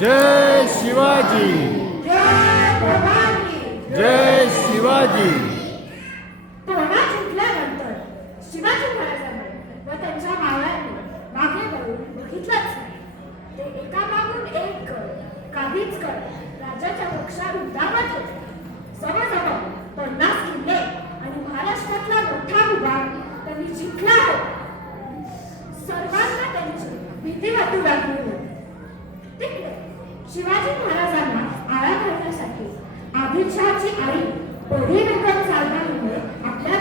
जय शिवाजी। जय शिवाजी। तोरणा सुटल्यानंतर शिवाजी महाराजांनी व त्यांच्या मावळ्यांनी मागे वळून बघितलंच नाही ते एकामागून एक गड काहीच गड राजाच्या वृक्षावर उदामत होते जवळजवळ पन्नास किल्ले आणि महाराष्ट्रातला मोठा विभाग त्यांनी जिंकला होता सर्वांना त्यांची भीती वाटू लागली. शिवाजी महाराजांना आळा घालण्यासाठी आदिलशहाची आई बडी रक्कम चालण्यामुळे आपल्या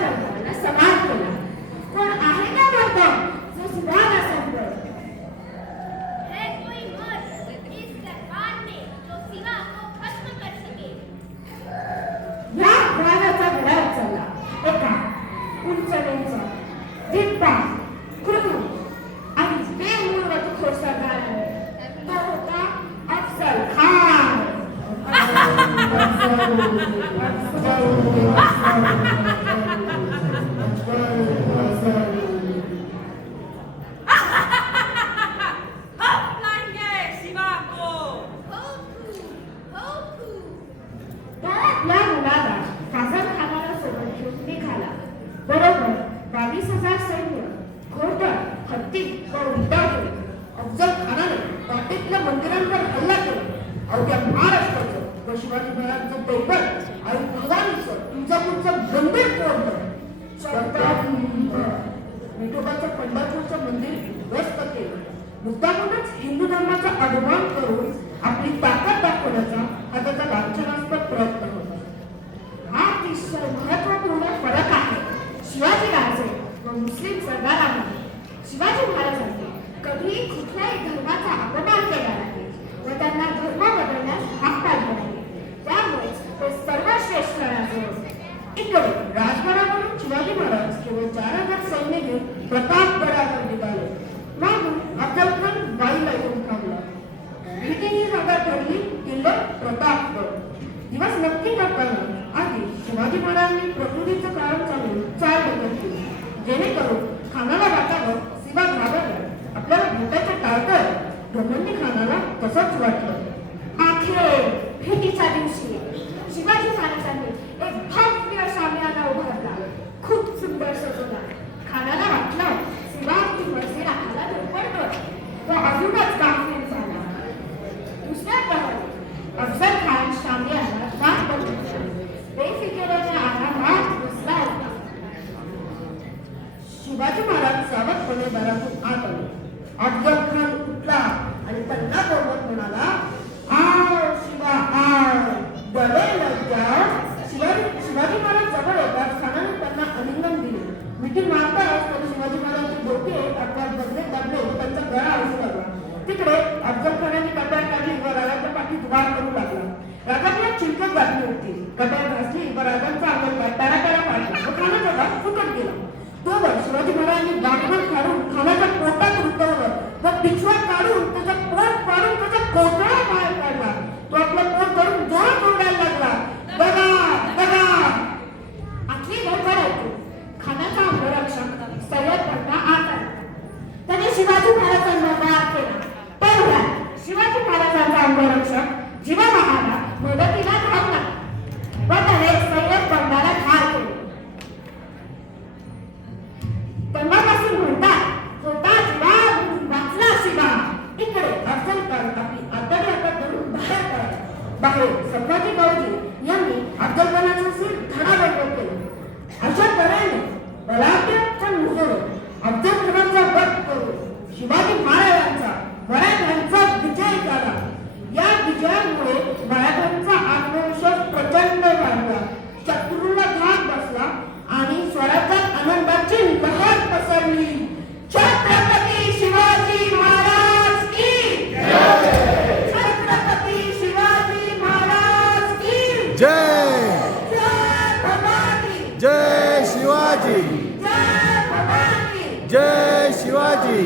अफजल खानाने वाटेतल्या मंदिरांवर हल्ला केला अवघ्या महाराष्ट्र व शिवाजी महाराजांचं दैवत आणि तुमचा तुमचा मंदिर फोडलं प्रताप विठोबाचं पंढरपूरचं मंदिर उद्ध्वस्त केलं. मुद्दामूनच हिंदू धर्माचा अभिमान करून आपली ताकद दाखवण्याचा हा त्याचा लांछनास्पद प्रयत्न होता. हा किस्सा महत्त्वपूर्ण फरक आहे. शिवाजी राजे व मुस्लिम सरदारांमध्ये शिवाजी महाराजांनी कधीही कुठल्याही धर्माचा अपमान केला नाही. व त्यांना धर्म बदलण्यास भाग शिवाजी प्रकृतीचं कारण चालून चार बदल केली. जेणेकरून खानाला वाटावं शिवा घाबरला. आपल्याला भेटायचं टाळतं धनंदी खानाला तसंच वाटलं. मिठी मारताच त्यांनी शिवाजी महाराजांची डोके आपल्या बदले दाबले त्यांचा गळा आवडू लागला. तिकडे अफजल खानाने कट्यार काढली व राजाच्या पाठीत वार करू लागला. राजाला चिंतत घातली होती. कटार घासली व राजांचा अंगण तारा तारा पाडला. व खानाचा घात फुकट गेला. तोवर शिवाजी महाराजांनी गाठभर काढून खानाच्या पोटात रुतवलं व पिछवा काढून त्याचा पोट पाडून त्याचा कोकळा बाहेर काढला तो आपलं पोट धरून जोरात ओरडायला लागला बघा बघा आतली गडबड ऐकून खानाचा अंगरक्षक सय्यद बंडा आत आला त्याने शिवाजी महाराजांना वार केला तेवढ्या शिवाजी महाराजांचा अंगरक्षक महाला मदतीला धावला व त्याने सैन्य बंडाला ठार केले. तेव्हापासून म्हणतात होता जीवा वाचला शिवा. इकडे अफजल करत आपली आतडी हातात बाहेर पडला बाहेर संभाजी गावजी यांनी अफजल जय जय भवानी जय शिवाजी जय भवानी जय शिवाजी